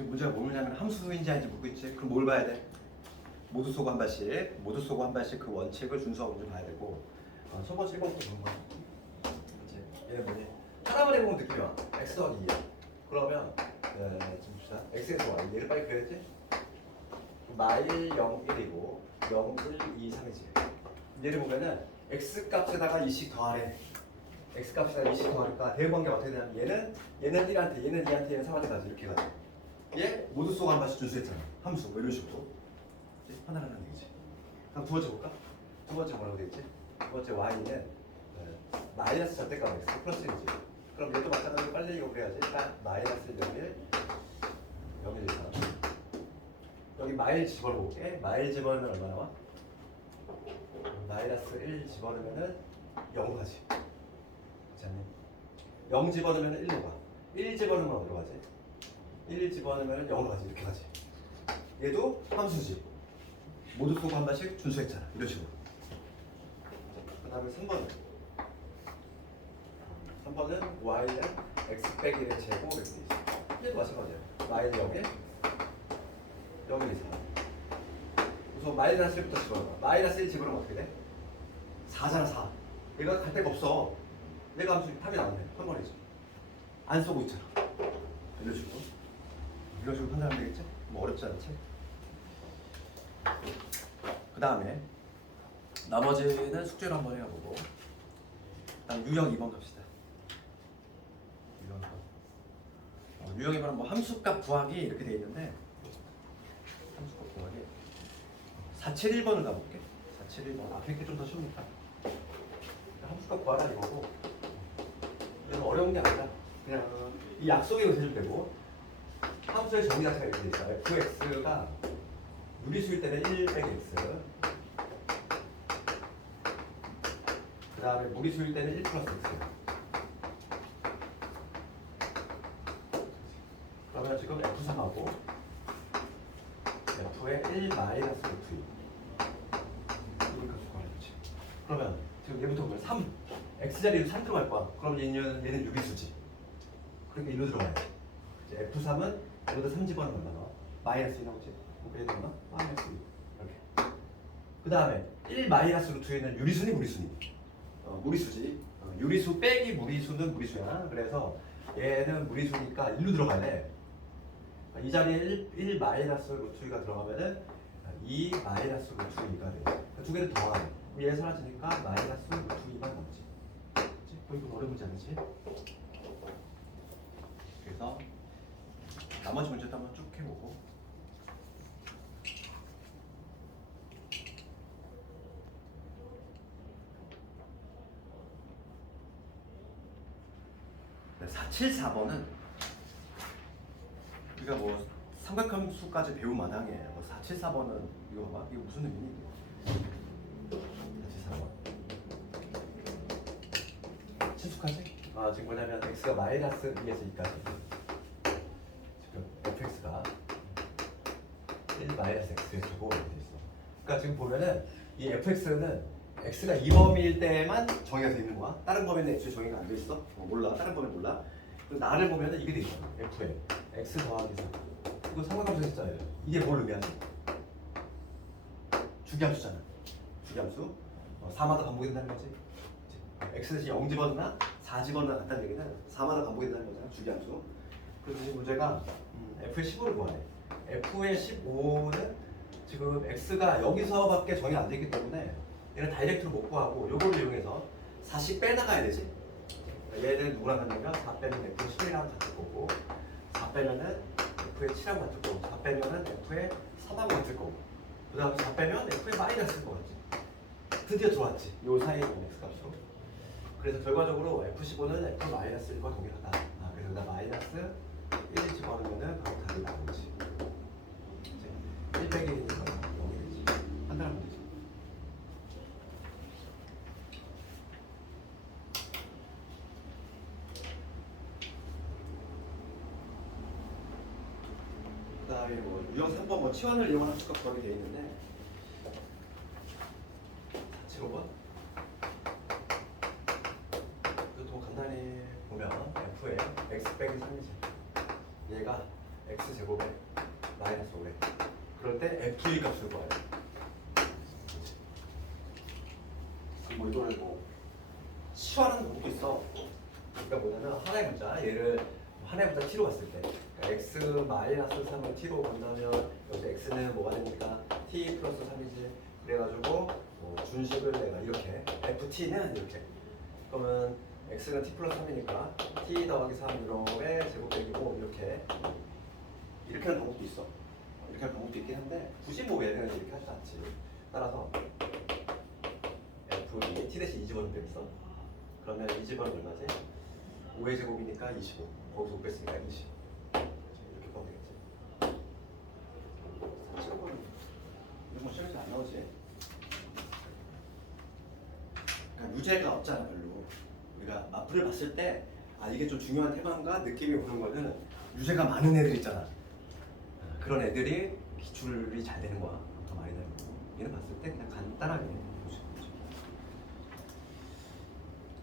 지금 문제가 뭐냐면 함수인지 아닌지 묻고 있지. 그럼 뭘 봐야 돼? 모두 쏘고 한 발씩, 모두 쏘고 한 발씩 그 원칙을 준수하고 문제 봐야 되고. 첫 번째 1번부터 보는 거야. 이제 얘는 뭐니? 하나만 해보면 느낌이 와. x 더하기 2야. 그러면 좀 봅시다. x에서 y. 얘를 빨리 그려야지. 마일 0, 1이고 0, 1, 2, 3이지. 얘를 보면은 x 값에다가 2씩 더하래. x 값에다가 2씩 더하니까 대응관계가 어떻게 되냐면 얘는 1한테, 얘는 2한테, 얘는 3한테 가지. 이렇게 가지. 얘 모두 쏘고 한 발씩 준수했잖아. 함수 뭐 이런 식으로. 판단하는 얘기지. 그럼 두 번째 볼까? 두 번째 뭐라고 돼 있지? 두 번째 y는 마이너스 절대값 x 플러스 1이지. 그럼 얘도 마찬가지로 빨리 이거 그래야지. 일단 마이너스 1, 0, 1, 1, 3. 여기 마일 집어넣을게. 마일 집어넣으면 얼마 나와? 마이너스 1 집어넣으면은 0 가지. 그렇지 않니? 0 집어넣으면 1로 가. 1 집어넣으면 어디로 가지? 1 집어넣으면 0으로 가지. 이렇게 가지. 얘도 함수지. 모두 쏘고 한 발씩 준수했잖아. 이런 식으로. 그 다음에 3번은 3번은 y는 x 빼기 1의 제곱 이렇게 돼 있어. 얘도 마찬가지야. y는 0에 0일 이상. 우선 마이너스 1부터 집어넣어. 마이너스 1 집어넣으면 어떻게 돼? 4잖아 4. 얘가 갈 데가 없어. 얘가 함수 답이 나왔네. 한 번이지. 안 쏘고 있잖아. 이런 식으로. 이런 식으로 판단하면 되겠지? 뭐 어렵지 않지? 그 다음에 나머지는 숙제로 한번 해보고 다음 유형 2번 갑시다. 유형 2번. 유형 2번은 뭐 함수값 구하기 이렇게 돼 있는데 함수값 구하기 471번을 가볼게. 471번 앞에 게 좀 더 쉬우니까 함수값 구하라 이거고 얘는 어려운 게 아니라 그냥 이 약속이 대줄 되고 함수의 정의 자체가 이렇게 돼 있어. fx가 무리수일 때는 1 빼기 x 그 다음에 무리수일 때는 1 플러스 x. 그러면 지금 f3하고 f의 1 마이너스 루트 2 이걸 값을 구하겠지. 그러면 지금 얘부터 보면 3 x자리로 3 들어갈 거야. 그럼 얘는 유리수지. 그러니까 1로 들어가야 돼. 이제 f3은 여기다 3 집어넣으면 얼마 나와? 마이너스 2 나오지? 그래도 얼마? 마이너스 2 이렇게. 그 다음에 1 마이너스 루트 2는 유리수니 무리수니? 무리수지. 유리수 빼기 무리수는 무리수야. 그래서 얘는 무리수니까 1로 들어가야 돼. 이 자리에 1 마이너스 루트 2가 들어가면은 2 마이너스 루트 2가 돼. 두 개를 더하네. 얘 사라지니까 마이너스 루트 2만 남지. 이건 어려운 문제 아니지? 그래서 나머지 문제도 한번 쭉 해보고. 네, 474번은 우리가 뭐 삼각함수까지 배운 마당에 뭐 474번은 이거 봐봐. 이거 무슨 의미니? 474번 친숙하지? 지금 뭐냐면 x가 마이너스 2에서 2까지 지금 fx가 1 마이너스 x의 제곱 이렇게 있어. 그러니까 지금 보면은 이 fx는 x가 2범위일 때만 정의가 돼 있는 거야. 다른 범위는 애초에 정의가 안 돼 있어. 몰라. 다른 범위 몰라. 그리고 나를 보면은 이게 돼 있어. f에 x 더하기 3. 이거 삼각함수 했잖아요. 이게 뭘 의미하지? 주기함수잖아. 주기함수. 4마다 반복이 된다는 거지. x 대신 0 집어넣나 4 집어넣나 같다는 얘기는 4마다 반복이 된다는 거잖아. 주기함수. 그래서 지금 문제가 f의 15를 구하네. f의 15는 지금 x가 여기서밖에 정의가 안 되기 때문에 얘는 다이렉트로 못 구하고 요거를 이용해서 4씩 빼나가야 되지. 얘는 누구랑 같냐면 4 빼면 f의 11이랑 같을 거고 4 빼면은 f의 7하고 같을 거고 4 빼면은 f의 3하고 같을 거고 그 다음에 4 빼면 f의 마이너스일 것 같지. 드디어 들어왔지. 요 사이에 있는 x값으로. 그래서 결과적으로 f15는 f 마이너스 1과 동일하다. 그래서 여기다 마이너스 1을 집어넣으면은 바로 답이 나오지. 1 빼기 1이니까 0이 되지. 판단하면 되지. 그 다음에 뭐 유형 3번 뭐 치환을 이용한 함수값 구하게 되어 있는데 475번 이것도 간단히 보면 f의 x 빼기 3이지. 얘가 x제곱에 마이너스 5래. 그럴 때 f2 값을 구해요. 뭐 이거를 뭐 시화하는 방법도 있어. 그러니까 뭐냐면 하나의 문자, 얘를 하나의 문자 t로 갔을 때 그러니까 x 마이너스 3을 t로 간다면 여기서 x는 뭐가 됩니까? t 플러스 3이지. 그래가지고 뭐 준식을 내가 이렇게 ft는 이렇게 그러면 x가 t 플러스 3이니까 t 더하기 3 이놈의 제곱백이고 이렇게 하는 방법도 있어. 이렇게 하는 방법도 있긴 한데 굳이 뭐 얘는 이렇게 하지 않지. 따라서 f t 대신 2집어넣으면 되겠어. 그러면 2집어는 얼마지? 5의 제곱이니까 25. 거기서 5 뺐으니까 20. 이렇게 보면 되겠지. 4제곱은 이런 건 시험에서 안 나오지. 그러니까 유제가 없잖아 별로. 우리가 마플을 봤을 때 이게 좀 중요한 테마인가 느낌이 오는 거는 유제가 많은 애들 있잖아. 그런 애들이 기출이 잘 되는 거야. 더 많이 되는 거. 얘는 봤을 때 그냥 간단하게.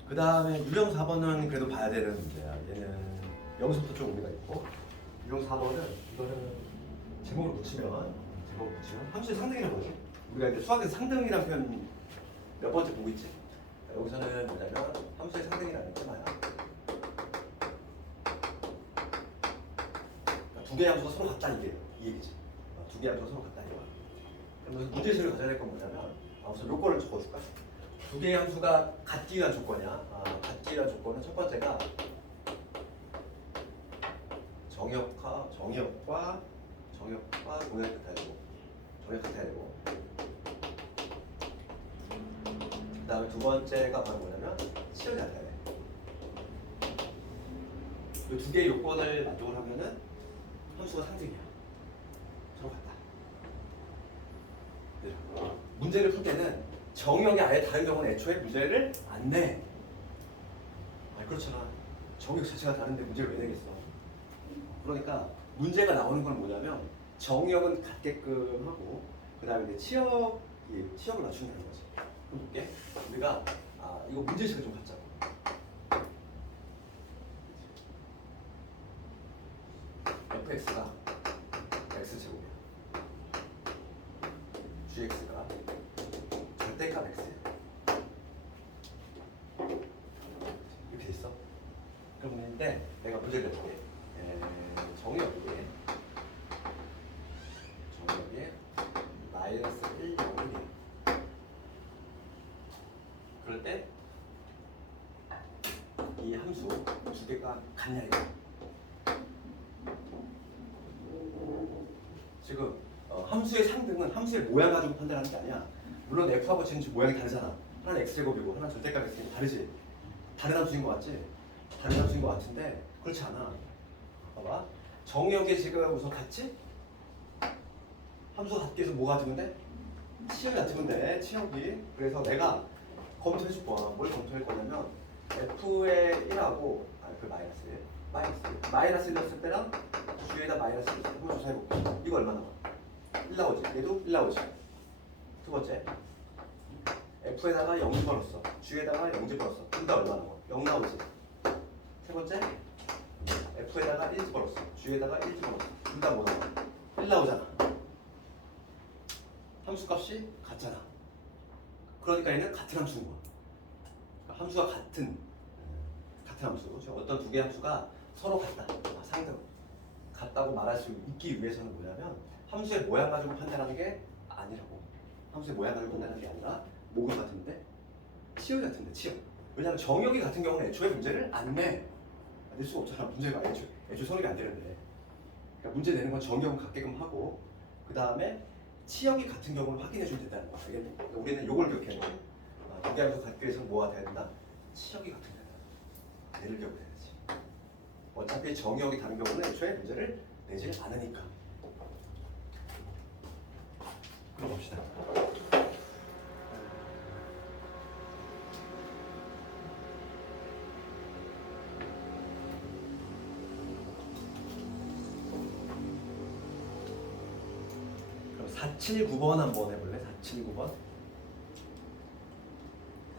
그 다음에 유형 4번은 그래도 봐야 되는 문제야. 얘는 여기서부터 좀 의미가 있고 유형 4번은 이거는 제목을 붙이면 함수의 상등이라고 보죠. 우리가 이제 수학에서 상등이라는 표현 몇 번째 보고 있지? 여기서는 뭐냐면 함수의 상등이라는 테마야. 그러니까 두 개의 함수가 서로 같다 이 얘기지. 두 개의 함수가 서로 같다 이거야. 그럼 문제식을 가져야 될 건 뭐냐면 우선 요거를 적어줄까? 두 개의 함수가 같기 위한 조건이야. 같기 위한 조건은 첫 번째가 정역과 동일 같아야 되고 그 다음에 두 번째가 바로 뭐냐면 치열이 같아야 돼. 이 두 개의 요건을 만족을 하면은 함수가 상등이야. 서로 같다. 문제를 풀 때는 정역이 아예 다른 경우는 애초에 문제를 안 내. 그렇잖아. 정역 자체가 다른데 문제를 왜 내겠어? 그러니까 문제가 나오는 건 뭐냐면 정역은 같게끔 하고 그 다음에 이제 치역을 맞춘다는 거지. 그럼 볼게. 우리가 이거 문제식을 좀 갖자고. fx가 x제곱이야. gx가 절대값 x야. 이렇게 돼 있어. 그런데 내가 문제를 낼게. 정역이 마이너스 1, 0이야. 그럴 때 이 함수 두 개가 같냐 이거. 지금 함수의 상등은 함수의 모양 가지고 판단하는 게 아니야. 물론 f하고 g는 모양이 다르잖아. 하나는 x제곱이고 하나는 절대값 x니까 다르지. 다른 함수인 것 같지? 다른 함수인 것 같은데 그렇지 않아. 봐봐. 정역이 지금 우선 같지? 함수가 같게 해서 뭐가 같으면 돼? 치역이 같으면 돼. 치역이. 그래서 내가 검토해줄 거야. 뭘 검토할 거냐면 f의 1하고 마이너스 1 넣었을 때랑 주에다 마이너스 1 한번 조사해볼게. 이거 얼마 나와? 1 나오지? 얘도 1 나오지? 두 번째 f에다가 0 집어넣었어. 주에다가 0 집어넣었어. 둘 다 얼마 나와? 0 나오지? 세 번째 f에다가 1 집어넣었어. 주에다가 1 집어넣었어. 둘 다 뭐 나와? 1 나오잖아. 함수값이 같잖아. 그러니까 얘는 같은 함수인 거야. 그러니까 함수가 같은 함수. 어떤 두 개의 함수가 서로 같다. 상등. 같다고 말할 수 있기 위해서는 뭐냐면 함수의 모양 가지고 판단하는 게 아니라고. 함수의 모양 가지고 판단하는 게 아니라 뭐가 같은데? 치역이 같은데 치역. 왜냐하면 정역이 같은 경우는 애초에 문제를 안 내. 낼 수가 없잖아. 문제가 애초에 성립이 안 되는데. 그러니까 문제 내는 건 정역은 같게끔 하고 그 다음에 치역이 같은 경우를 확인해 주면 된다는 거야. 그러니까 우리는 요걸 기억해야 돼. 두 개 함수 같기 위해서는 뭐가 돼야 된다? 치역이 같은 거야. 얘를 기억해야지. 어차피 정역이 다른 경우는 애초에 문제를 내지 않으니까. 그럼 봅시다. 그럼 479번 한번 해볼래? 479번.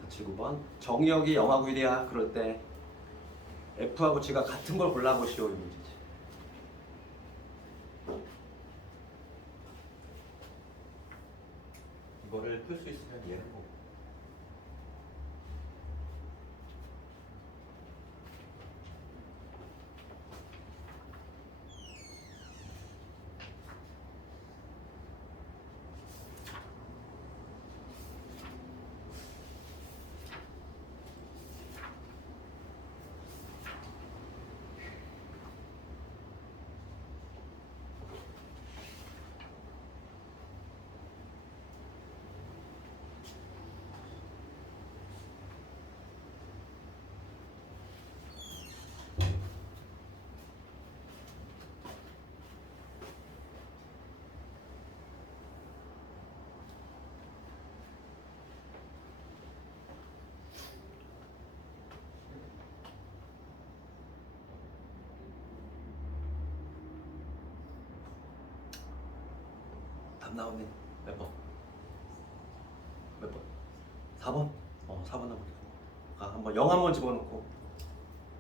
479번. 정역이 0하고 1이야. 그럴 때 F하고 G가 같은 걸 골라보시오 이 문제지. 이거를 풀 수 있으면 얘를 보고. 답 나오네. 몇 번? 몇 번? 4번? 4번 나오겠고. 한번 0 한번 집어넣고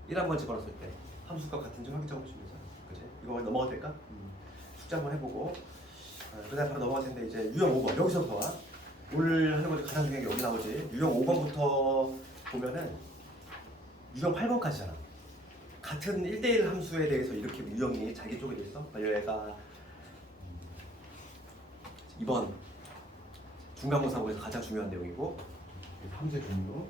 1 한번 집어넣었을 때 함수값 같은지 확인하고 싶으면 되잖아. 그치? 이거 넘어가도 될까? 숙제 한번 해보고 그 다음에 바로 넘어갈 텐데 이제 유형 5번 여기서부터 와. 오늘 하는 것도 가장 중요한 게 여기 나오지. 유형 5번부터 보면은 유형 8번까지잖아. 같은 1대1 함수에 대해서 이렇게 유형이 자기 쪽에 있어. 얘가 2번 중간고사고에서 가장 중요한 내용이고 함수의 종류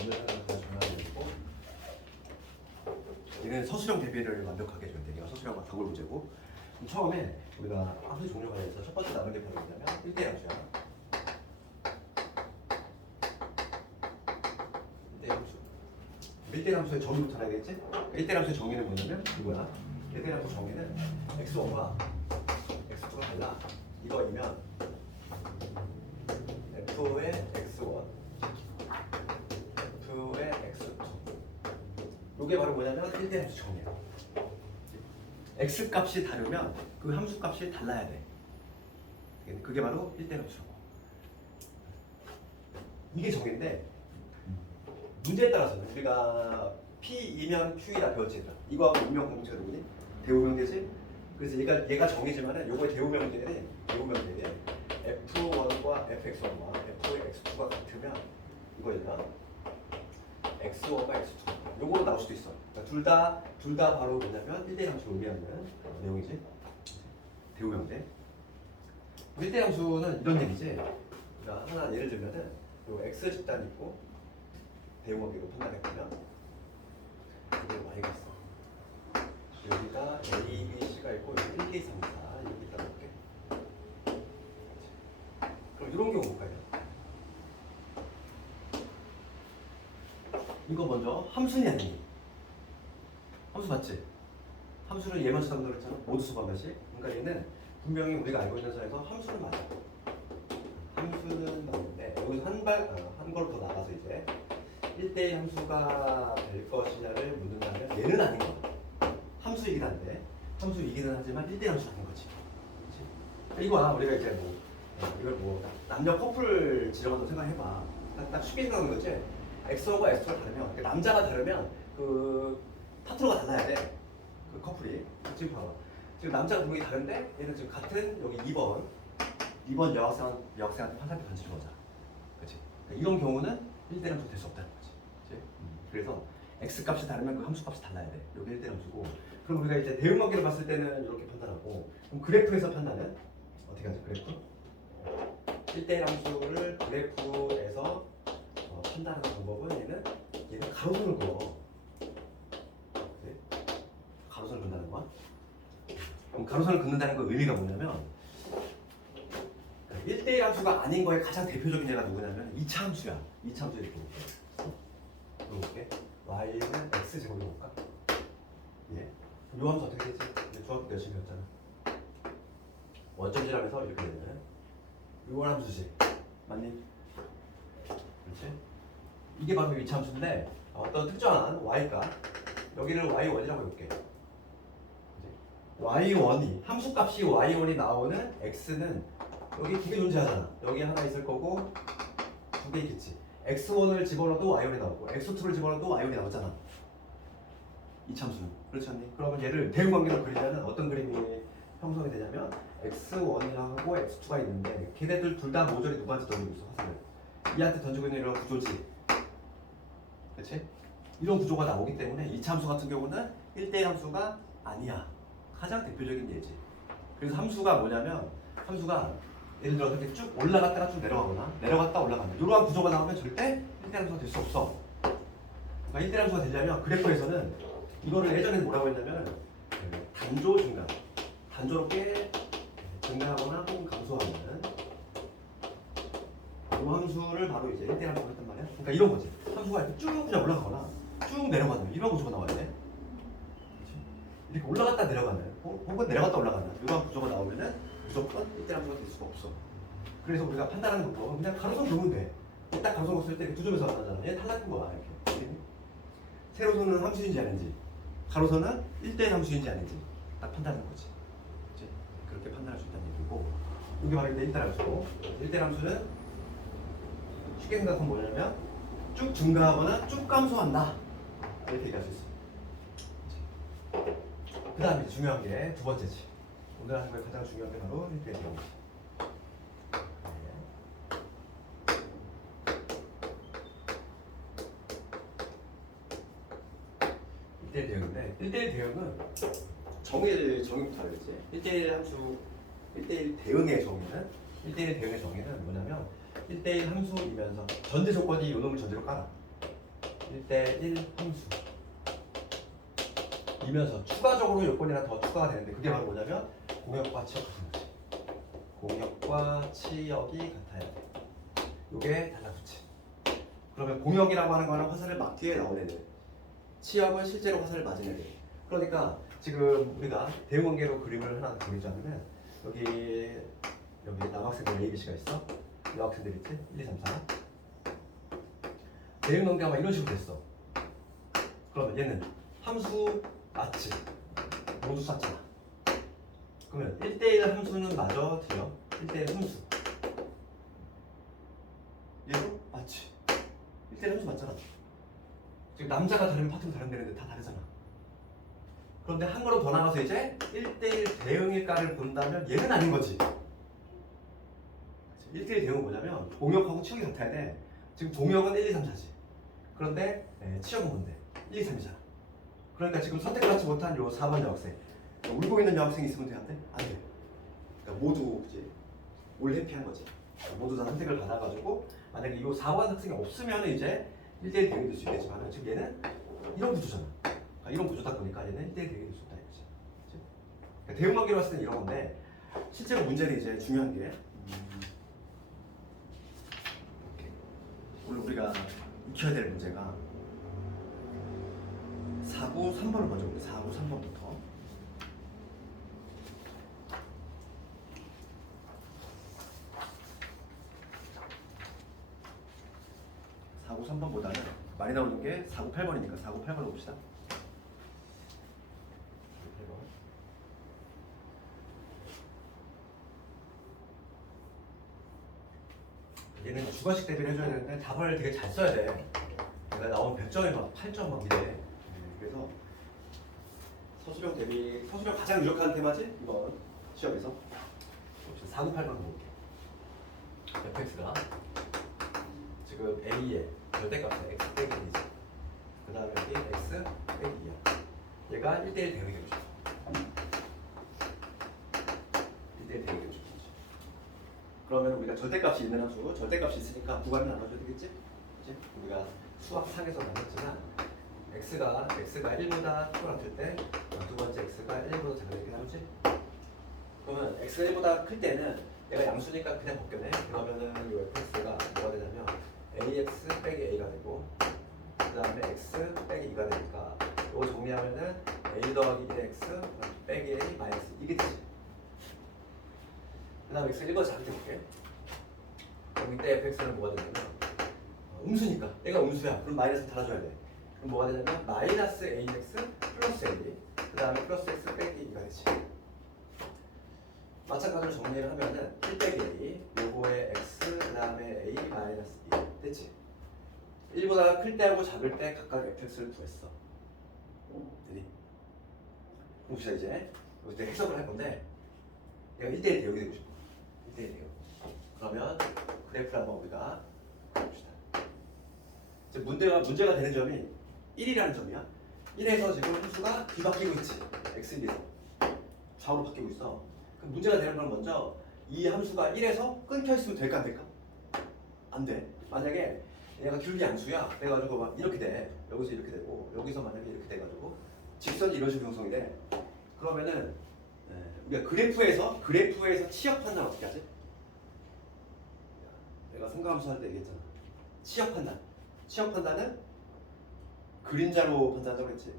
오늘 하나 가장 중요한 내용이고 얘는 서술형 대비를 완벽하게 해줘야 돼. 얘가 서술형 단골 문제고 그럼 처음에 우리가 함수의 종류가 있어서 첫 번째 나눈 게 바로 뭐냐면 1대1 함수야. 1대1 함수 1대1 함수의 정의부터 알아야겠지? 1대1 함수의 정의는 뭐냐면 이거야. 1대1 함수 정의는 x1과 x2가 달라. 이거이면 f의 x1, f의 x2. 이게 바로 뭐냐면 1대1 함수 정의야. x 값이 다르면 그 함수 값이 달라야 돼. 그게 바로 1대1 함수라고. 이게 정의인데 문제에 따라서는 우리가 P이면 Q이라 배웠지. 이거하고 운명 공체가 누구니? 대우명 되지? 그래서 얘가 정의지만은 요거의 대우명들이 F1과 Fx1과 Fx2가 같으면 이거에다 X1과 X2 요거로 나올 수도 있어. 그러니까 둘 다 바로 뭐냐면 1대1 함수 의미하는 내용이지. 대우명대. 1대1 함수는 이런 얘기지. 그러니까 하나 예를 들면은 요 X 집단이 있고 대우명대로 판단했으면 여기 Y가 있어. 여기가 A, B, C가 있고 여기 1, 2, 3, 4 여기 있다 볼게. 그럼 이런 경우 볼까요? 이거 먼저 함수냐 아니니? 함수 맞지? 함수를 얘만 쓰다고 그랬잖아. 모두 수반 다시. 그러니까 얘는 분명히 우리가 알고 있는 선에서 함수는 맞아. 함수는 맞는데 여기서 한 걸 더 나가서 이제 1대1 함수가 될 것이냐를 묻는다면 얘는 아닌 거야. 함수이긴 한데 함수이기는 하지만 1대1 함수가 아닌 거지. 그렇지? 이거야 우리가 이제 뭐 이걸 뭐 남녀 커플 지정한다고 생각해봐. 딱 쉽게 생각하는 거지. X1과 X2가 다르면 남자가 다르면 그 파트너가 달라야 돼. 그 커플이. 지금 봐봐. 지금 남자가 분명히 다른데 얘는 지금 같은 여기 2번 여학생한테 판사한테 던지는 거잖아. 그렇지? 이런 경우는 1대1 함수 될 수 없다는 거지. 그치? 그래서 x 값이 다르면 그 함수 값이 달라야 돼. 여기 1대1 함수고. 그럼 우리가 이제 대응관계를 봤을 때는 이렇게 판단하고, 그럼 그래프에서 판단은 어떻게 하죠? 그래프? 1대1 함수를 그래프에서 판단하는 방법은 얘는 가로선을 그어. 네? 가로선을 그는다는 거야. 그럼 가로선을 그는다는 거 의미가 뭐냐면 1대1 함수가 아닌 거에 가장 대표적인 예가 누구냐면 2차 함수야. 2차 함수 이렇게 볼게. y는 x제곱으로 볼까? 예. 요 함수 어떻게 되지? 중학교 때 열심히 배웠잖아. 원점질하면서 이렇게 되면 요 함수지. 맞니? 그렇지? 이게 바로 2차 함수인데 어떤 특정한 y가 여기를 y1이라고 해볼게. y1이 함수값이 y1이 나오는 x는 여기 두 개 존재하잖아. 여기 하나 있을 거고 두 개 있겠지. x1을 집어넣어도 y1이 나오고 x2를 집어넣어도 y1이 나오잖아. 이 참수는. 그렇지 않니? 그러면 얘를 대응관계로 그리자면 어떤 그림이 형성이 되냐면 x1하고 x2가 있는데 걔네들 둘 다 모조리 누구한테 던지고 있어 화살을. 이한테 던지고 있는 이런 구조지. 그렇지? 이런 구조가 나오기 때문에 이 함수 같은 경우는 1대1 함수가 아니야. 가장 대표적인 예지. 그래서 함수가 뭐냐면 함수가 예를 들어서 이렇게 쭉 올라갔다가 쭉 내려가거나 내려갔다 올라간다. 이러한 구조가 나오면 절대 1대1 함수가 될 수 없어. 그러니까 1대1 함수가 되려면 그래프에서는 이거를 예전에는 뭐라고 했냐면 단조 증가. 단조롭게 증가하거나 혹은 감소하는 이 함수를 바로 이제 1대1 함수로 했단 말이야. 그러니까 이런 거지. 함수가 이렇게 쭉 그냥 올라가거나 쭉 내려가는 이런 구조가 나와야 돼. 그렇지? 이렇게 올라갔다 내려가는 혹은 내려갔다 올라가는 이런 구조가 나오면은 무조건 1대1 함수가 될 수가 없어. 그래서 우리가 판단하는 것도 그냥 가로선 그으면 돼. 딱 가로선 그었을 때 두 점에서 나타나잖아. 얘 탈락인 거야 이렇게. 세로선은 함수인지 아닌지, 가로선은 1대1 함수인지 아닌지 딱 판단하는 거지. 그렇지? 그렇게 판단할 수 있다는 얘기고, 이게 바로 1대1 함수. 1대1 함수는 쉽게 생각하면 뭐냐면 쭉 증가하거나 쭉 감소한다 이렇게 얘기할 수 있어. 그 다음에 중요한 게 두 번째지. 오늘 하는 거에 가장 중요한 게 바로 1대1 대응이지. 1대1 대응인데 1대1 대응은 정의부터 알겠지? 1대1 함수 1대1 대응의 정의는 1대1 대응의 정의는 뭐냐면 1대1 함수이면서 전제 조건이 요 놈을 전제로 깔아. 1대1 함수 이면서 추가적으로 요건이 하나 더 추가가 되는데 그게 바로 뭐냐면 공역과 치역 같은 거지. 공역과 치역이 같아야 돼. 요게 달라붙지. 그러면 공역이라고 하는 거는 화살을 막 뒤에 나온 애들, 치역은 실제로 화살을 맞은 애들. 그러니까 지금 우리가 대응관계로 그림을 하나 그리자면 여기 남학생들 A, B, C가 있어. 여학생들 있지? 1, 2, 3, 4. 대응관계가 아마 이런 식으로 됐어. 그러면 얘는 함수 맞지? 모두 쐈잖아. 그러면 1대1 함수는 마저 틀려. 1대1 함수. 얘도 맞지? 1대1 함수 맞잖아. 지금 남자가 다르면 파트가 다른데 다 다르잖아. 그런데 한 걸음 더 나가서 이제 1대1 대응일까를 본다면 얘는 아닌 거지. 1대1 대응은 뭐냐면 공역하고 치역이 같아야 돼. 지금 공역은 1, 2, 3, 4지. 그런데 치역은 뭔데? 1, 2, 3이잖아. 그러니까 지금 선택을 하지 못한 요 4번 여학생, 울고 있는 여학생이 있으면 돼? 안 돼? 안 돼. 그러니까 모두 이제 올 회피한 거지. 모두 다 선택을 받아가지고 만약에 이 4번 학생이 없으면 이제 1대1 대응이 될 수 있겠지만 지금 얘는 이런 구조잖아. 그러니까 이런 구조다 보니까 얘는 1대1 대응이 될 수 있다 이거지. 그러니까 대응관계로 봤을 때 이런 건데 실제로 문제는 이제 중요한 게 오늘 우리가 익혀야 될 문제가 4구 3번을 먼저 볼게요. 4구 3번부터. 4구 3번보다는 많이 나오는 게 4구 8번이니까 4구 8번을 봅시다. 8번. 얘는 주관식 대비를 해줘야 되는데 답을 되게 잘 써야 돼. 내가 나온 100점에 막 8점 막 이래. 그래서 서술형 대비, 서술형 가장 유력한 테마지? 이번 시험에서 4구 8번 볼게요. fx가 지금 a의 절대값은 x 빼기 2지. 그 다음에 여기 x 빼기 2야. 얘가 1대1 대응이 되고 싶어. 1대1 대응이 되고 싶어. 그러면 우리가 절대값이 있는 함수, 절대값이 있으니까 구간을 나눠줘야 되겠지? 그치? 우리가 수학상에서 나눴지만 x가 1보다 크고 같을 때 두 번째 x가 1보다 작을 때 나누지? 그러면 x가 1보다 클 때는 얘가 양수니까 그냥 벗겨내. 그러면은 이 fx가 뭐가 되냐면 ax 빼기 a가 되고 그 다음에 x 빼기 2가 되니까 이거 정리하면은 a 더하기 1x 빼기 a 마이너스 이게 되지. 그 다음에 x 1보다 작을 때 볼게. 그럼 이때 fx는 뭐가 되냐면 음수니까 얘가 음수야. 그럼 마이너스 달아줘야 돼. 그럼 뭐가 되냐면 마이너스 ax 플러스 a 그 다음에 플러스 x 빼기 2가 되지. 마찬가지로 정리를 하면은 1 빼기 a 요거에 x 그 다음에 a 마이너스 2 됐지. 1보다 클 때하고 작을 때 각각 fx를 구했어. 되니? 봅시다 이제. 여기서 해석을 할 건데 얘가 1대1 대역이 되고 싶어. 1대1 대역. 그러면 그래프를 한번 우리가 그려봅시다. 이제 문제가 되는 점이 1이라는 점이야. 1에서 지금 함수가 뒤바뀌고 있지. x에 비해서 좌우로 바뀌고 있어. 그럼 문제가 되는 건 먼저 이 함수가 1에서 끊겨 있으면 될까 안 될까? 안 돼. 만약에 얘가 귤기 양수야. 그래가지고 막 이렇게 돼. 여기서 이렇게 되고 여기서 만약에 이렇게 돼가지고 직선이 이런 식으로 형성이 돼. 그러면은 우리가 그래프에서 치역 판단 어떻게 하지? 내가 성가함수 할 때 얘기했잖아. 치역 판단은 그림자로 판단한다고 했지.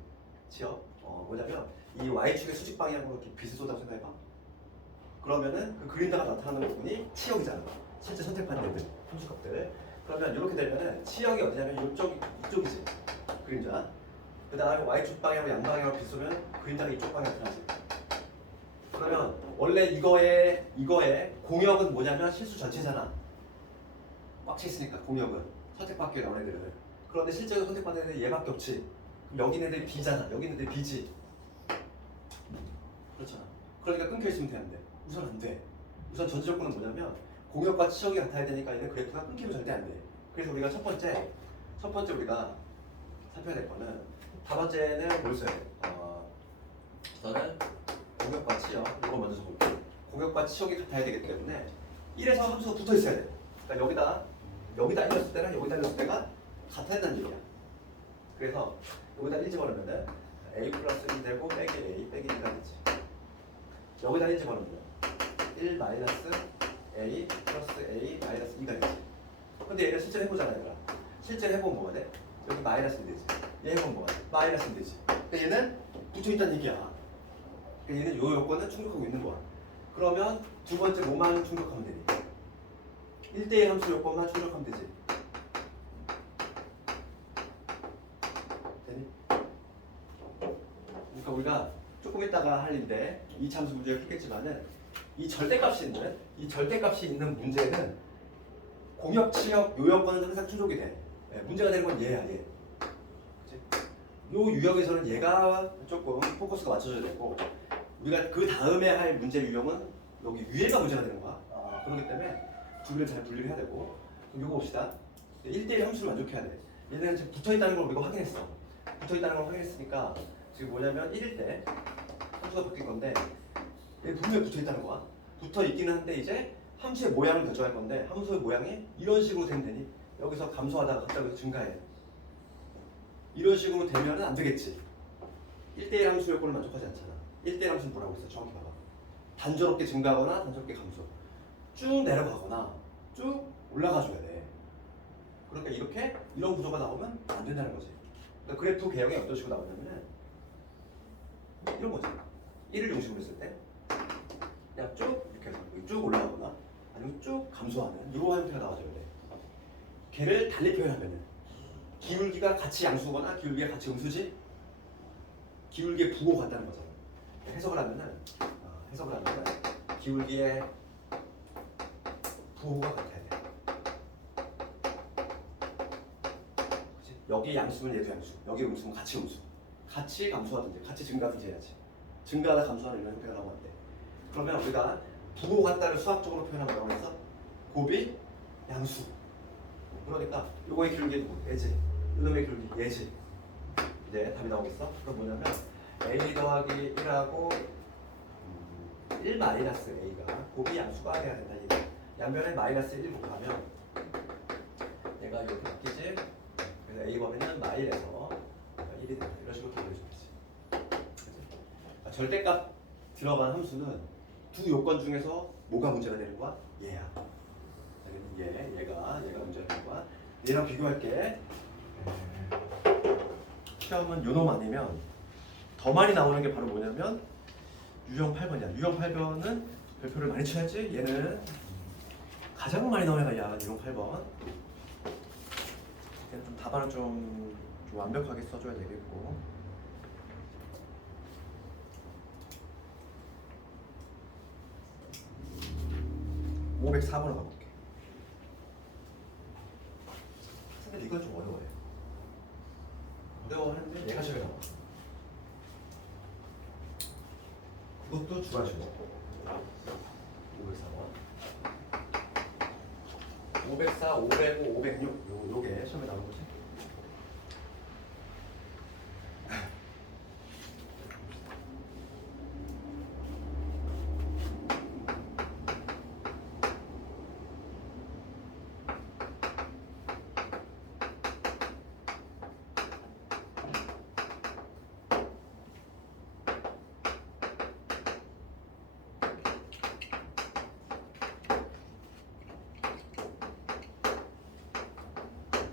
치역. 뭐냐면 이 y축의 수직 방향으로 이렇게 빛을 쏟아서 생각해봐. 그러면은 그 그림자가 나타나는 부분이 치역이잖아. 실제 선택한 애들, 함수값들. 그러면 이렇게 되면은 치역이 어디냐면 이쪽이지. 그림자. 그 다음에 y축 방향으로 양방향으로 빛 쏘면 그림자가 이쪽 방향에 나타나지. 그러면 원래 이거의 공역은 뭐냐면 실수 전체잖아. 꽉 차 있으니까 공역은 선택받기 나온 애들은. 그런데 실제로 선택받는 애들이 얘밖에 없지. 그럼 여기 있는 애들이 B잖아. 여기 있는 애들이 B지. 그렇잖아. 그러니까 끊겨 있으면 되는데 우선 안 돼. 우선 전제 조건은 뭐냐면 공역과 치역이 같아야 되니까 얘는 그래프가 끊기면 절대 안 돼. 그래서 우리가 첫 번째 우리가 살펴야 될 거는 다번째는 뭘 써야 돼? 우선은 공역과 치역 이거 먼저 적을게. 공역과 치역이 같아야 되기 때문에 1에서 함수가 붙어 있어야 돼. 그러니까 여기다 1렸을 때랑 여기다 1렸을 때가 같아야 된다는 얘기야. 그래서 여기다 1 집어넣으면 a 플러스 1 되고 빼기 a 빼기 2가 되지. 여기다 1 집어넣으면 1 마이너스 a 플러스 a 마이너스 2가 되지. 근데 얘를 실제로 해보잖아 얘들아. 실제로 해보면 뭐가 돼? 여기 마이너스 1 되지. 얘 해보면 뭐가 돼? 마이너스 1 되지. 그러니까 얘는 붙어있다는 얘기야. 그러니까 얘는 요 요건은 충족하고 있는 거야. 그러면 두 번째 뭐만 충족하면 되니? 1대1 함수 요건만 충족하면 되지. 되니? 그러니까 우리가 조금 이따가 할 일인데 이 참수 문제를 했겠지만은 이 절대값이 있는 문제는 공역, 치역, 요역권은 항상 충족이 돼. 문제가 되는 건 얘야, 얘. 그치? 요 유형에서는 얘가 조금 포커스가 맞춰져야 되고 우리가 그 다음에 할 문제 유형은 여기 위에가 문제가 되는 거야. 그렇기 때문에 두 개를 잘 분리를 해야 되고 그럼 요거 봅시다. 1대1 함수를 만족해야 돼. 얘는 지금 붙어있다는 걸 우리가 확인했어. 붙어있다는 걸 확인했으니까 지금 뭐냐면 1일 때 함수가 바뀔 건데 얘 분명히 붙어있다는 거야. 붙어있기는 한데 이제 함수의 모양을 결정할 건데 함수의 모양이 이런 식으로 되면 되니? 여기서 감소하다가 갑자기 증가해. 이런 식으로 되면 안 되겠지. 1대1 함수 요건을 만족하지 않잖아. 1대1 함수는 뭐라고 했어? 정확히 봐봐. 단조롭게 증가하거나 단조롭게 감소. 쭉 내려가거나 쭉 올라가줘야 돼. 그러니까 이런 구조가 나오면 안 된다는 거지. 그러니까 그래프 개형이 어떤 식으로 나오냐면은 이런 거지. 1을 중심으로 했을 때 그냥 쭉 이렇게 해서 쭉 올라가거나 아니면 쭉 감소하는 이런 형태가 나와줘야 돼. 걔를 달리 표현하면은 기울기가 같이 양수거나 기울기가 같이 음수지 기울기의 부호 같다는 거잖아. 해석을 하면은 기울기의 부호가 같아야 돼. 그치? 여기 양수면 얘도 양수, 여기 음수면 같이 음수. 같이 감소하든지 같이 증가하든지 해야지. 증가하다 감소하는 이런 형태가 나오면 안 돼. 그러면 우리가 부호 같다를 수학적으로 표현하면 뭐라고 했어? 곱이 양수. 그러니까 요거의 기울기 누구? 얘지. 이놈의 기울기 얘지. 이제 답이 나오겠어? 그럼 뭐냐면 a 더하기 1하고 1 마이너스 a가 곱이 양수가 돼야 된다. 이게 양면에 마이너스 1 곱하면 얘가 이렇게 바뀌지. 그래서 a 범위는 마일에서 1이 된다. 이런 식으로 돌려주겠지. 절대값 들어간 함수는 두 요건 중에서 뭐가 문제가 되는 거야? 얘야. 얘가 문제가 되는 거야. 얘랑 비교할게. 시험은 요놈 아니면 더 많이 나오는 게 바로 뭐냐면 유형 8번이야. 유형 8번은 별표를 많이 쳐야지. 얘는 가장 많이 나오는 애가 유형 8번. 얘는 좀 답안을 좀 완벽하게 써줘야 되겠고. (504번으로) 가볼게. 근데 이건 좀 어려워하는데 얘가 제일 나와. 이것도 주관식으로 504, 505, 506 요게 시험에 나온 거지.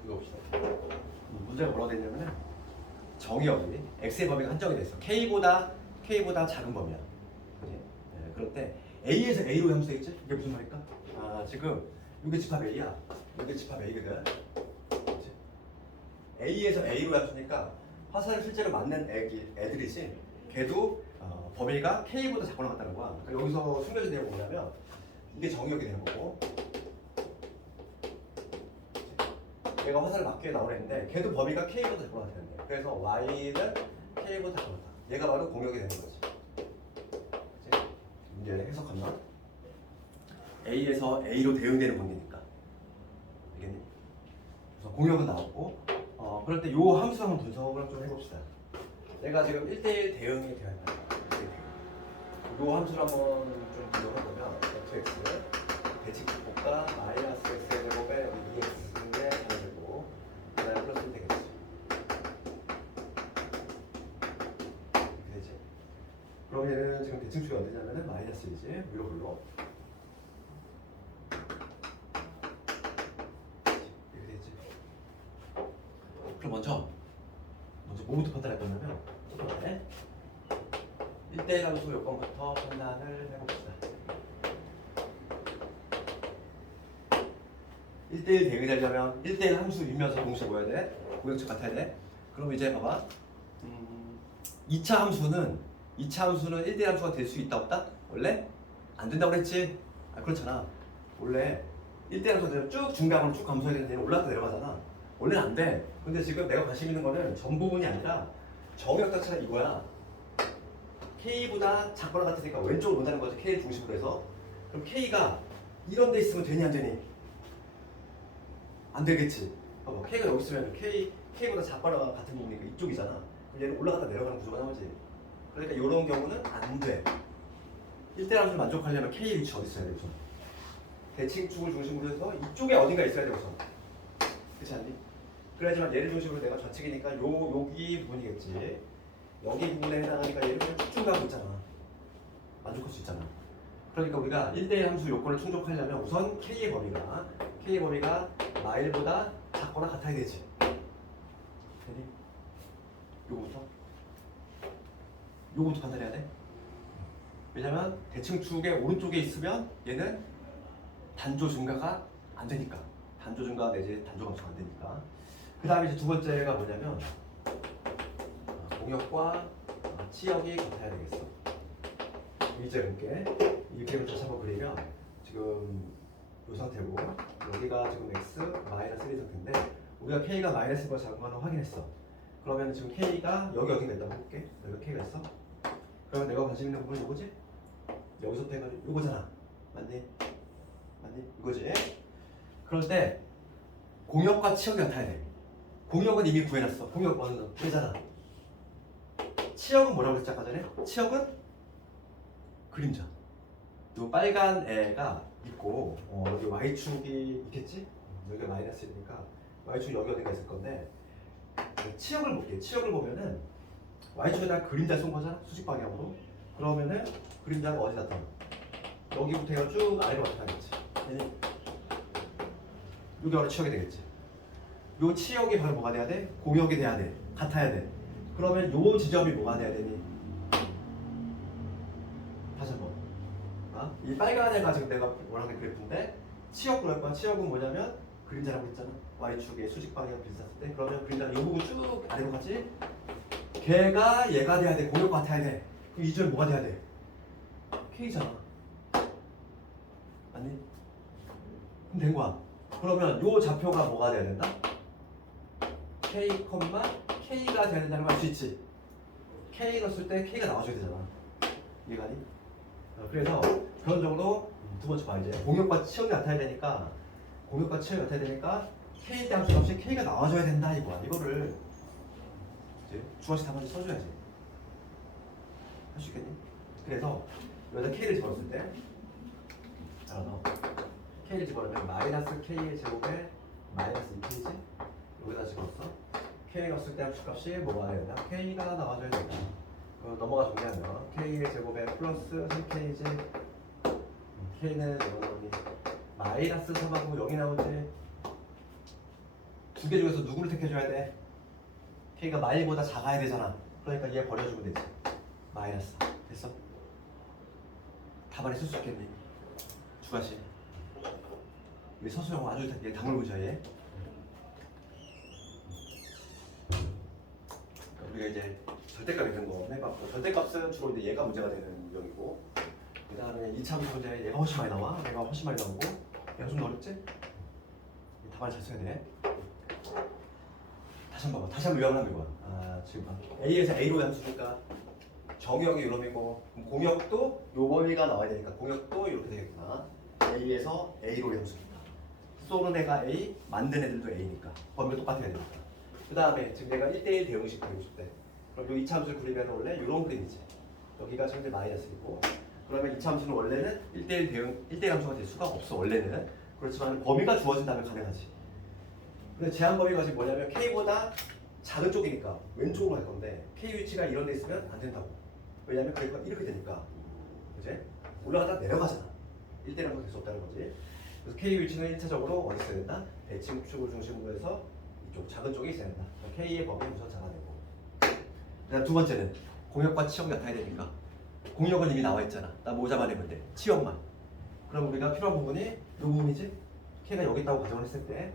이거 봅시다. 문제가 뭐라고 되냐면은 정의역이 x의 범위가 한정이 돼 있어. k보다 작은 범위야. 그지? 네, 그럴 때 a에서 a로 함수 되겠지? 이게 무슨 말일까? 아 지금 이게 집합 a야. 이게 집합 a거든. 그치? a에서 a로 함수니까 화살을 실제로 맞는 애들이지. 걔도 범위가 k보다 작거나 같다는 거야. 그러니까 여기서 숨겨진 내용이 뭐냐면 이게 정의역이 되는 거고. 얘가 화살을 맞게 나오는데 걔도 범위가 k보다 작거나 되는데 그래서 y는 k보다 작거나 얘가 바로 공역이 되는 거지. 그치? 문제 해석하면 a에서 a로 대응되는 관계니까 알겠니? 그래서 공역은 나왔고 그럴 때 요 함수 한번 분석을 좀 해봅시다. 내가 지금 1대1 대응이 되어야 돼. 요 함수를 한번 좀 분석해보면 fx 대칭축법과 마이너스 x의 제곱에 여기 2x의 제곱 그다음에 플러스면 되겠지. 이렇게 되지. 그럼 얘는 지금 대칭축이 어디냐면은 마이너스 1이지. 위로 불러. 이렇게 되지. 그럼 먼저 뭐부터 판단할 거냐면 첫 번째 1대1 함수 요건부터 판단을 해봅시다. 1대1 대응이 되려면 1대1 함수 이면서 동시에 뭐야 돼? 공역축 같아야 돼? 그럼 이제 봐봐 2차 함수는 1대1 함수가 될 수 있다 없다? 원래 안 된다고 그랬지? 그렇잖아. 원래 1대1 함수가 쭉 중간으로 쭉 감소해야 되는 데는 올라갔다 내려가잖아. 원래는 안 돼. 근데 지금 내가 관심 있는 거는 전 부분이 아니라 정의역 자체가 이거야. K보다 작거나 같으니까 왼쪽으로 온다는 거지. K를 중심으로 해서. 그럼 K가 이런 데 있으면 되니 안 되니? 안 되겠지. 봐봐. K가 여기 있으면 K보다 작거나 같은 부분이니까 이쪽이잖아. 그럼 얘는 올라갔다 내려가는 구조가 나오지. 그러니까 이런 경우는 안 돼. 1대1 함수를 만족하려면 K의 위치 어디 있어야 돼 우선? 대칭축을 중심으로 해서 이쪽에 어딘가 있어야 돼 우선. 그렇지 않니? 그래야지만 얘를 중심으로 내가 좌측이니까 여기 부분이겠지. 여기 부분에 해당하니까 얘를 그냥 쭉쭉 가고 있잖아. 만족할 수 있잖아. 그러니까 우리가 1대1 함수 요건을 충족하려면 우선 K의 범위가 마일보다 작거나 같아야 되지. 되니? 요거부터 판단해야 돼. 왜냐면 대칭축의 오른쪽에 있으면 얘는 단조 증가가 안 되니까. 단조 증가 내지 단조 감소가 안 되니까. 그 다음에 이제 두 번째가 뭐냐면 공역과 치역이 같아야 되겠어. 이제 볼게. 이 그림을 다시 한번 그리면 지금 이 상태고 여기가 지금 x 마이너스 1이 상태인데 우리가 k가 마이너스 1보다 작은 거는 확인했어. 그러면 지금 k가 여기 어딘가 있다고 볼게. 여기 k가 있어. 그러면 내가 관심 있는 부분이 이거지? 여기서부터 해가지고 이거잖아. 맞니? 이거지? 그럴 때 공역과 치역이 같아야 돼. 공역은 이미 구해놨어. 공역 어느 거? 그잖아. 치역은 뭐라고 했지 아까 전에? 치역은 그림자. 요 빨간 애가 있고 여기 y축이 있겠지? 여기가 마이너스 1이니까 y축이 여기 어딘가 있을 건데 치역을 볼게. 치역을 보면은 y축에다 그림자 쏜 거잖아? 수직 방향으로. 그러면은 그림자가 어디 나타나? 여기부터 해가 쭉 아래로 나타나겠지. 여기 바로 치역이 되겠지. 요 치역이 바로 뭐가 돼야 돼? 공역이 돼야 돼. 같아야 돼. 그러면 요 지점이 뭐가 돼야 되니? 다시 한번. 이 빨간 애가 지금 내가 원하는 그래프인데 치역 구할 거야. 치역은 뭐냐면 그림자라고 했잖아. y축의 수직 방향 비슷했을 때. 그러면 그림자는 요 부분 쭉 아래로 가지. 걔가 얘가 돼야 돼. 공역 같아야 돼. 그럼 이 점이 뭐가 돼야 돼? K잖아. 맞니? 그럼 된 거야. 그러면 요 좌표가 뭐가 돼야 된다? K, K가 돼야 된다는 걸 알 수 있지. K 넣었을 때 K가 나와줘야 되잖아. 이해가니? 그래서 결론적으로 두 번째 봐 이제 공역과 치역이 같아야 되니까 K 대 함수 값이 K가 나와줘야 된다 이거야. 이거를 이제 주어식 답안지 써줘야지. 할 수 있겠니? 그래서 여기다 K를 집어넣었을 때 알아서 K를 집어넣으면 마이너스 K의 제곱에 마이너스 2K지? 여기다 집어넣었어. K 넣었을 때 함수 값이 뭐가 돼야 된다? K가 나와줘야 된다. 넘어가 정리하면 K의 제곱에 플러스 3K지 K는 여기 마이너스 3하고 0이 나오지. 두 개 중에서 누구를 택해줘야 돼? K가 마이보다 작아야 되잖아. 그러니까 얘 버려주면 되지. 마이너스 됐어? 답안에 쓸 수 있겠니? 주가식 이 서술형 아주 얘 다물고자 얘. 우리가 이제 절대값 있는 거 해봤고 절대값은 주로 이제 얘가 문제가 되는 유형이고 그 다음에 2차 함수 문제 얘가 훨씬 많이 나와. 얘가 훨씬 많이 나오고 얘가 좀 어렵지? 답안을 잘 써야 돼. 다시 한번 요약을 하면 이거야. 지금 봐. A에서 A로 함수니까 정역이 이놈이고 공역도 요 범위가 나와야 되니까 공역도 이렇게 되겠구나. A에서 A로 함수니까 쏘는 애가 A, 만든 애들도 A니까 범위가 똑같아야 되니까. 그 다음에 지금 내가 1대1 대응식 그리고 싶대. 그럼 요 2차 함수를 그리면 원래 요런 그림이지. 여기가 현재 마이너스이고 그러면 2차 함수는 원래는 1대1 함수가 될 수가 없어 원래는. 그렇지만 범위가 주어진다면 가능하지. 근데 제한 범위가 지금 뭐냐면 K보다 작은 쪽이니까 왼쪽으로 할 건데 K 위치가 이런 데 있으면 안 된다고. 왜냐면 그러니까 이렇게 되니까 그치? 올라가다 내려가잖아. 1대1 함수가 될 수 없다는 거지. 그래서 K 위치는 1차적으로 어디 있어야 된다? 대칭축을 중심으로 해서 이쪽 작은 쪽에 있어야 된다. K의 범위 우선 잡아내고 그다음 두 번째는 공역과 치역이 나타나야 되니까 공역은 이미 나와 있잖아. 나 뭐 잡아내면 돼? 치역만. 그럼 우리가 필요한 부분이 이 부분이지? K가 여기 있다고 가정을 했을 때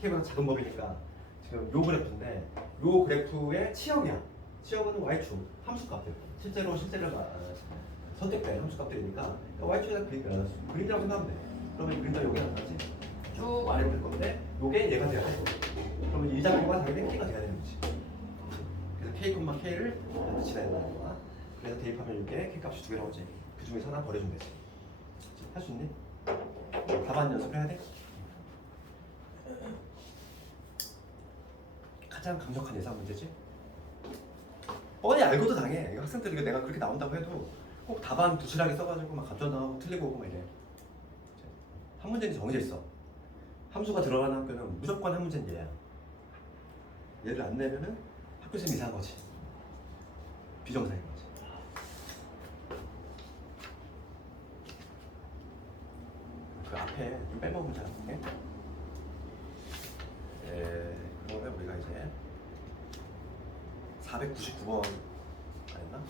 K보다 작은 범위니까 지금 요 그래프인데 요 그래프의 치역이야. 치역은 Y축 함수값들. 실제로 선택된 함수값들이니까 Y축에다 그림자라고 생각하면 돼. 그러면 그림자 여기 나타나지. 쭉 아래로 될 건데 요게 얘가 돼야 돼. 그러면 이 장면과 당연히 K가 돼야 되는 거지. 그래서 K, K를 반드시 내야 된다는 거야. 그래서 대입하면 이게 K 값이 두 개 나오지. 그 중에서 하나 버려주면 되지. 할 수 있니? 답안 연습을 해야 돼? 가장 강력한 예상 문제지? 뻔히 알고도 당해. 이거 학생들이 내가 그렇게 나온다고 해도 꼭 답안 부실하게 써가지고 막 감점 나오고 틀리고 오고 막 이래. 한 문제는 정해져 있어. 함수가 들어가는 학교는 무조건 한 문제는 얘야. 얘를 안 내면은 학교쌤 이상한 거지. 비정상인 거지. 그 앞에 좀 빼먹으면 잘 볼게. 그러면 우리가 이제 499번 아니었나?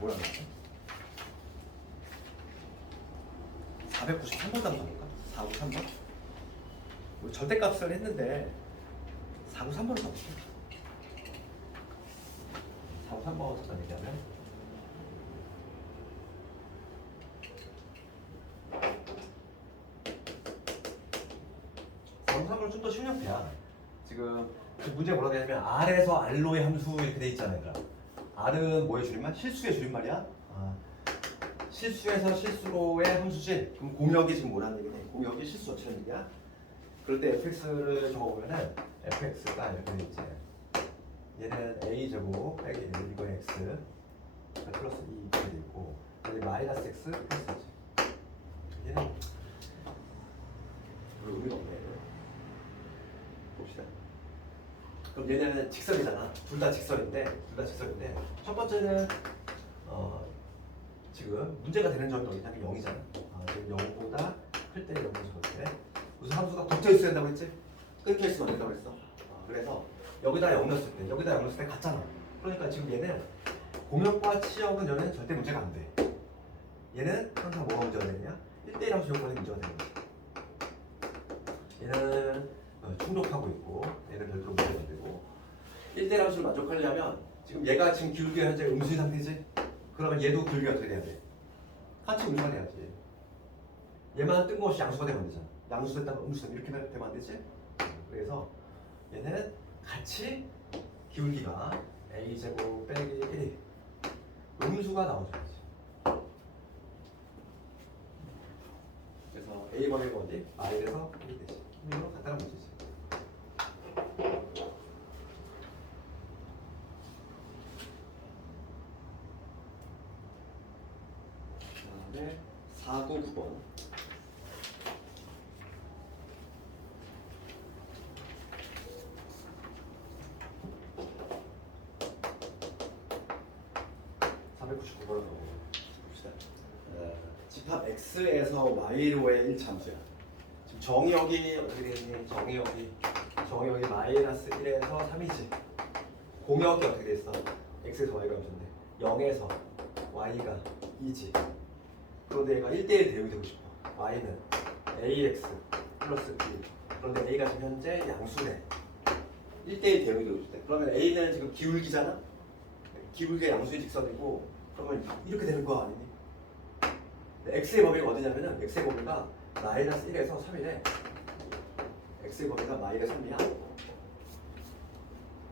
뭐라 그랬지? 493번 한번 가볼까? 493번? 우리 절대값을 했는데 493번을 가볼게. 493번 어떤 얘기하면 493번은 좀 더 쉬운 형태야. 지금 그 문제가 뭐라고 하냐면 R에서 R로의 함수 이렇게 돼 있잖아. 얘들아. R은 뭐의 줄임말? 실수의 줄임말이야. 실수에서 실수로의 함수지. 그럼 공역이 지금 뭐라는 얘기냐? 공역이 실수 어쩌는 얘기야? 그럴 때 fx를 적어보면은 fx가 이렇게 돼 있지. 얘는 a 제곱 빼기 이거의 x 플러스 2 이렇게 돼 있고 여기 마이너스 x 플러스 2. 얘는 별로 의미가 없네. 봅시다. 그럼 얘네는 직선이잖아. 둘 다 직선인데 첫 번째는 지금 문제가 되는 점이 어디냐면 0이잖아. 지금 0보다 클 때 0을 적을 때 무슨 함수가 붙어 있어야 된다고 했지? 끊겨 있으면 안 된다고 했어. 그래서 여기다 0 넣었을 때 같잖아. 그러니까 지금 얘는 공역과 치역은 얘는 절대 문제가 안 돼. 얘는 항상 뭐가 문제가 되느냐? 1대1 함수 요건이 문제가 되는 거지. 얘는 충족하고 있고 얘는 별도로 문제가 안 되고 1대1 함수를 만족하려면 지금 얘가 지금 기울기가 현재 음수의 상태지? 그러면 얘도 기울기가 어떻게 돼야 돼? 같이 음수가 돼야지. 얘만 뜬금없이 양수가 되면 안 되잖아. 양수됐다가 음수되면 이렇게 되면 안 되지? 그래서 얘는 같이 기울기가 a제곱 빼기 1 음수가 나와줘야지. A 범위가 어디? R에서 1이 되지. 이거 간단한 문제지. 그다음에 499번. 집합 X에서 Y로의 1참수야. 지금 정의역이 어떻게 되니? 정의역이 마이너스 1에서 3이지. 공역이 어떻게 됐어? X에서 Y가 함수인데 0에서 Y가 2지. 그런데 얘가 1대1 대응이 되고 싶어. Y는 AX 플러스 B. 그런데 A가 지금 현재 양수래. 1대1 대응이 되고 싶대. 그러면 A는 지금 기울기잖아? 기울기가 양수의 직선이고 그러면 이렇게 되는 거 아니니? x의 범위가 어디냐면은 x의 범위가 마이너스 1에서 3이래. x의 범위가 마이너스 3이야.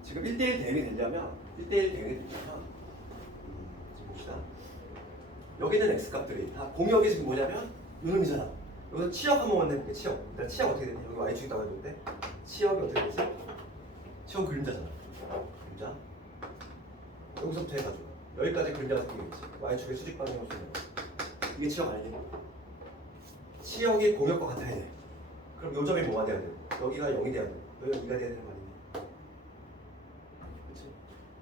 지금 1대1 대응이 되려면 지금 봅시다. 여기는 x 값들이 다 공역이 지금 뭐냐면 요놈이잖아. 여기서 치역 한번 내볼게. 치역. 일단 치역 어떻게 되니? 여기 y축이 나와있는데 치역이 어떻게 되지? 치역 그림자잖아. 그림자. 여기서부터 해가지고 여기까지 그림자가 생기겠지. y축의 수직 방향을 쓰는 거. 이게 치역 아니니? 치역이 공역과 같아야 돼. 그럼 요 점이 뭐가 돼야 돼? 여기가 0이 돼야 돼. 여기가 2가 돼야 되는 거 아니니? 그렇지?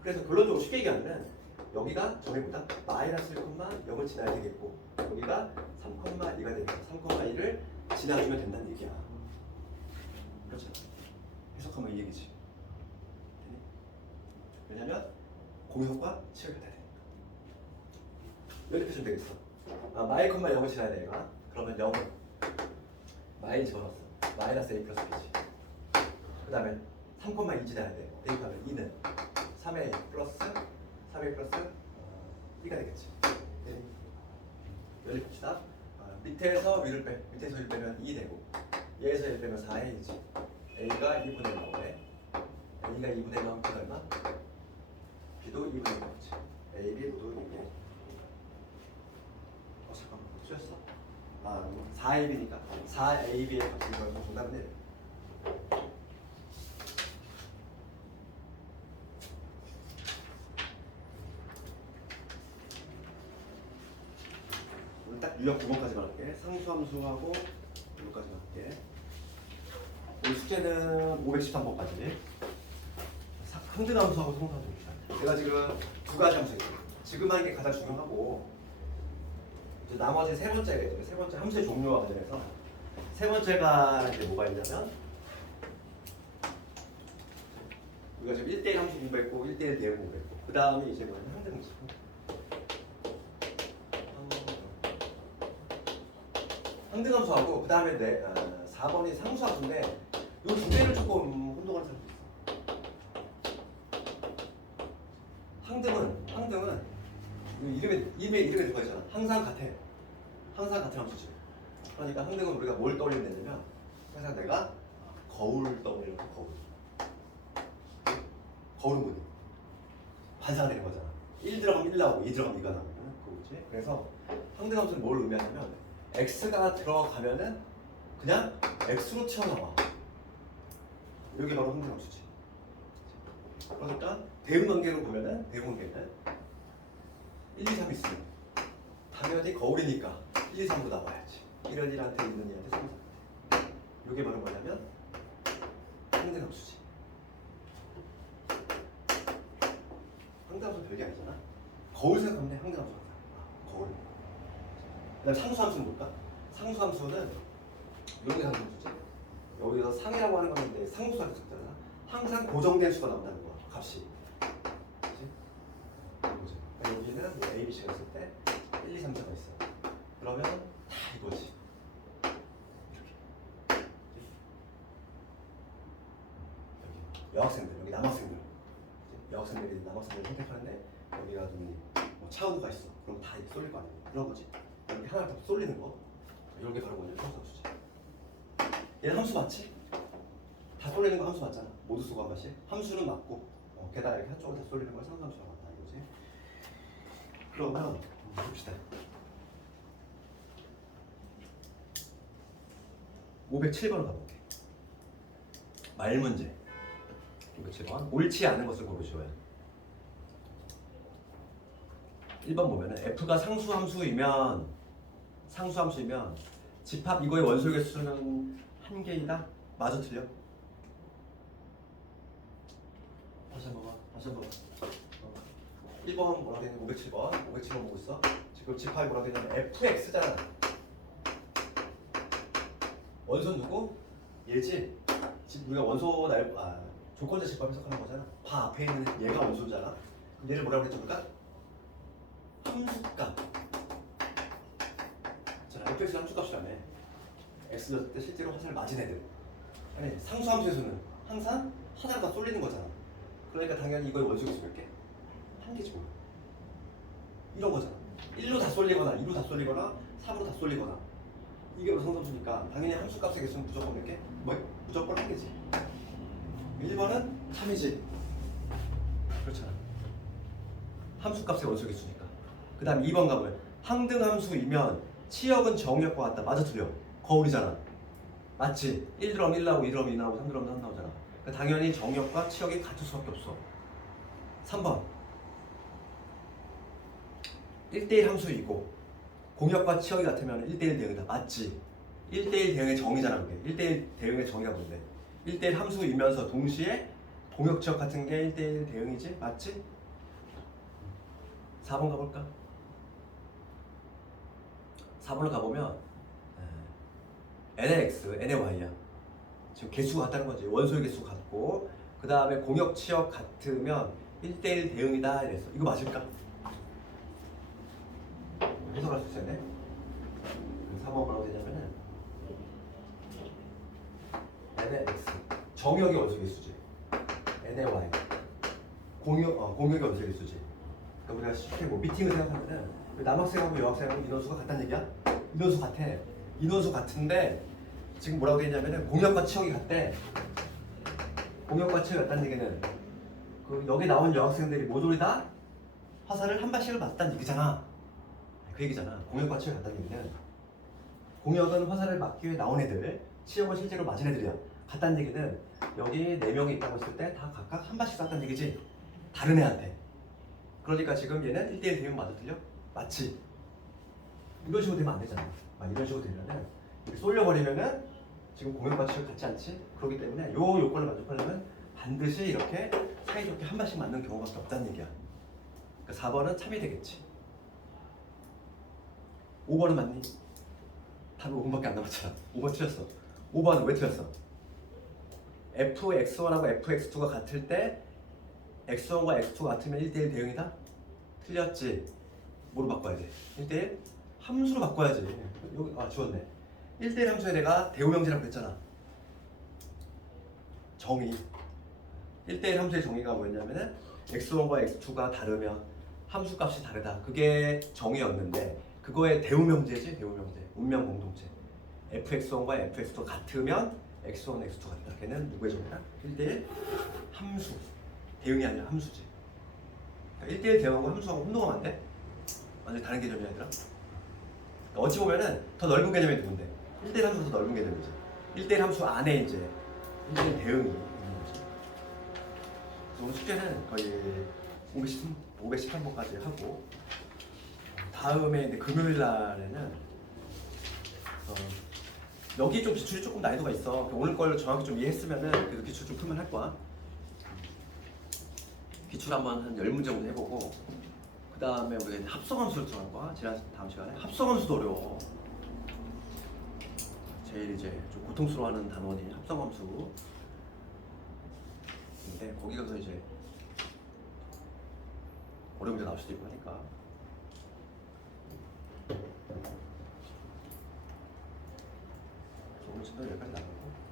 그래서 결론적으로 쉽게 얘기하면 여기가 점이 보다 마이너스 1,0을 지나야 되겠고 여기가 3,2가 되니까 3,2를 지나주면 된다는 얘기야. 그렇죠? 해석하면 이 얘기지. 왜냐면 공역과 치역이 같아야 되니까. 이렇게 쓰면 되겠어. 마이 콤마 0을 지나야 돼 얘가. 그러면 0은 마이 집어넣었어. 마이너스 A 플러스 B지. 그 다음에 3,2 지나야 돼. 대입하면 2는 3A 플러스 3A 플러스 1가 되겠지. 네. 여기 봅시다. 밑에서 위를 빼. 밑에서 1 빼면 2 되고 얘에서 1 빼면 4A지. A가 2분의 1 나오네. A가 2분의 1 나오면 B가 얼마? B도 2분의 1 나오지. A, B 모두 2분의 1. 잠깐만, 틀렸어? 4AB니까 4AB의 값이 이거여서 정답은 1. 오늘 딱 유형 9번까지만 할게. 상수함수하고 이거까지만 할게. 우리 숙제는 513번까지. 항등함수하고 성수함수입니다. 제가 지금 두 가지 함수 있어요. 지금 하는 게 가장 중요하고 이제 나머지 세 번째가 세 번째 함수의 종류와 관련해서 세 번째가 이제 뭐가 있냐면 우리가 지금 1대1 함수 공부했고 1대1 대응 공부했고 그 다음에 이제 뭐냐면 항등함수. 항등함수하고 그 다음에 4번이 상수함수인데 이 두 개를 조금 혼동하는 사람도 있어. 항등은 이름에 들어가 있잖아. 항상 같아. 항상 같은 함수지. 그러니까 항등은 우리가 뭘 떠올리면 되냐면 항상 내가 거울을 떠올리는 거. 거울은 뭐니? 반사가 되는 거잖아. 1 들어가면 1 나오고 2 들어가면 2가 나오는 거지. 그래서 항등함수는 뭘 의미하냐면 x가 들어가면은 그냥 x로 튀어나와. 이게 바로 항등함수지. 그러니까 대응관계로 보면은 대응관계는 1, 2, 3 있으면 당연히 거울이니까 1, 2, 3도 나와야지. 이런 일한테 있는 일한테 3, 4. 이게 바로 뭐냐면 항등함수지. 항등함수는 별게 아니잖아. 거울 생각하면 항등함수 항상. 거울. 그다음 상수함수는 뭘까? 상수함수는 이런 게 상수함수지. 여기서 상이라고 하는 건데 상수함수잖아. 항상 고정된 수가 나온다는 거야. 값이. 여기는 A, B, C가 있을 때 1, 2, 3, 4가 있어. 그러면 다 이거지. 이렇게. 여기 여학생들, 여기 남학생들. 여학생들이 남학생들을 선택하는데 여기가 좀 차은우가 있어. 그럼 다 쏠릴 거 아니야. 그런 거지. 이렇게 하나 더 쏠리는 거. 이렇게 바로 뭐냐면 함수지. 얘는 함수 맞지? 다 쏠리는 거 함수 맞잖아. 모두 쓰고 한 번씩. 함수는 맞고 게다가 이렇게 한쪽으로 다 쏠리는 걸 상수함수가 맞다 이거지. 그러면 봅시다. 507번을 가볼게. 말 문제. 507번. 옳지 않은 것을 고르시오야. 1번 보면은 f가 상수함수이면 집합 이거의 원소 개수는 한 개이다? 맞아 틀려? 다시 한번 봐. 1번 뭐라고 되냐? 507번 보고 있어. 지금 집합이 뭐라고 되냐면 fx잖아. 원소 누구? 얘지? 지금 우리가 원소 조건자 집합 해석하는 거잖아. 바 앞에 있는 얘가 원소잖아. 그럼 얘를 뭐라고 했죠? 우리가? 함수값. 자, fx 함수값이라며. x 넣을 때 실제로 화살을 맞은 애들. 아니, 상수함수에서는 항상 하나로 다 쏠리는 거잖아. 그러니까 당연히 이거의 원소 개수 몇 개? 한 개지 뭐. 이런 거잖아. 1로 다 쏠리거나 2로 다 쏠리거나 3으로 다 쏠리거나 이게 상수함수니까 당연히 함수값의 개수는 무조건 몇 개? 무조건 한 개지. 1번은 3이지. 그렇잖아. 함수값의 원소 개수니까. 그 다음 2번 가보면 항등함수이면 치역은 정역과 같다. 맞아 틀려? 거울이잖아. 맞지? 1 들어오면 1 나오고 2 들어오면 2 나오고 3 들어오면 3 나오잖아. 그러니까 당연히 정역과 치역이 같을 수밖에 없어. 3번 1대1 함수이고 공역과 치역이 같으면 1대1 대응이다. 맞지? 1대1 대응의 정의잖아. 그게 1대1 대응의 정의가 뭔데? 1대1 함수이면서 동시에 공역 치역 같은 게 1대1 대응이지? 맞지? 4번 가볼까? 4번을 가보면 n의 x, n의 y야. 지금 개수가 같다는 거지. 원소의 개수가 같고 그 다음에 공역 치역 같으면 1대1 대응이다 이랬어. 이거 맞을까? 해석할 수 있었네. 4번 뭐라고 되냐면은 n의 x 정역이 원소 개수지. n의 y 공역이 원소 개수지. 그러니까 우리가 쉽게 뭐 미팅을 생각하면은 남학생하고 여학생하고 인원수가 같다는 얘기야? 인원수 같아. 인원수 같은데 지금 뭐라고 되냐면은 공역과 치역이 같대. 공역과 치역이 같다는 얘기는 그 여기 나온 여학생들이 모조리 다 화살을 한 발씩을 맞았다는 얘기잖아. 그 얘기잖아. 공역과 치역이 같다는 얘기는 공역은 화살을 맞기 위해 나온 애들, 치역은 실제로 맞은 애들이야. 같다는 얘기는 여기 4명이 있다고 했을 때 다 각각 한 발씩 쐈다는 얘기지. 다른 애한테. 그러니까 지금 얘는 1대1 대응 맞아 틀려? 맞지? 이런 식으로 되면 안 되잖아. 이런 식으로 되면은 이렇게 쏠려버리면은 지금 공역과 치역 같지 않지? 그렇기 때문에 요 요건을 만족하려면 반드시 이렇게 사이좋게 한 발씩 맞는 경우밖에 없다는 얘기야. 그러니까 4번은 참이 되겠지. 5번은 맞니? 답이 5번밖에 안 남았잖아. 5번 틀렸어. 5번은 왜 틀렸어? fx1하고 fx2가 같을 때 x1과 x2가 같으면 1대1 대응이다? 틀렸지. 뭐로 바꿔야 돼? 1대1 함수로 바꿔야지. 여기 지웠네. 1대1 함수에 내가 대우명제라고 했잖아. 정의. 1대1 함수의 정의가 뭐였냐면은 x1과 x2가 다르면 함수값이 다르다. 그게 정의였는데 그거의 대우명제지. 대우명제. 운명 공동체. fx1과 fx2가 같으면 x1, x2가 같다. 걔는 누구의 정의다? 1대1 함수. 대응이 아니라 함수지. 그러니까 1대1 대응하고 함수하고 혼동하면 안 돼? 완전히 다른 개념이 아니라. 그러니까 어찌 보면은 더 넓은 개념이 누군데? 1대1 함수가 더 넓은 개념이지. 1대1 함수 안에 이제 1대1 대응이 있는 거지. 오늘 숙제는 거의 513번까지 하고 다음에 이제 금요일 날에는 여기 좀 기출이 조금 난이도가 있어. 오늘 걸 정확히 좀 이해했으면은 그래도 기출 좀 풀면 할 거야. 기출 한번 한 10문제 정도 해보고 그 다음에 우리가 합성함수를 들어갈 거야. 다음 시간에 합성함수도 어려워. 제일 이제 좀 고통스러워하는 단원이 합성함수. 근데 거기 가서 이제 어려운 문제 나올 수도 있고 하니까. 오늘 진도 여기까지 나가고.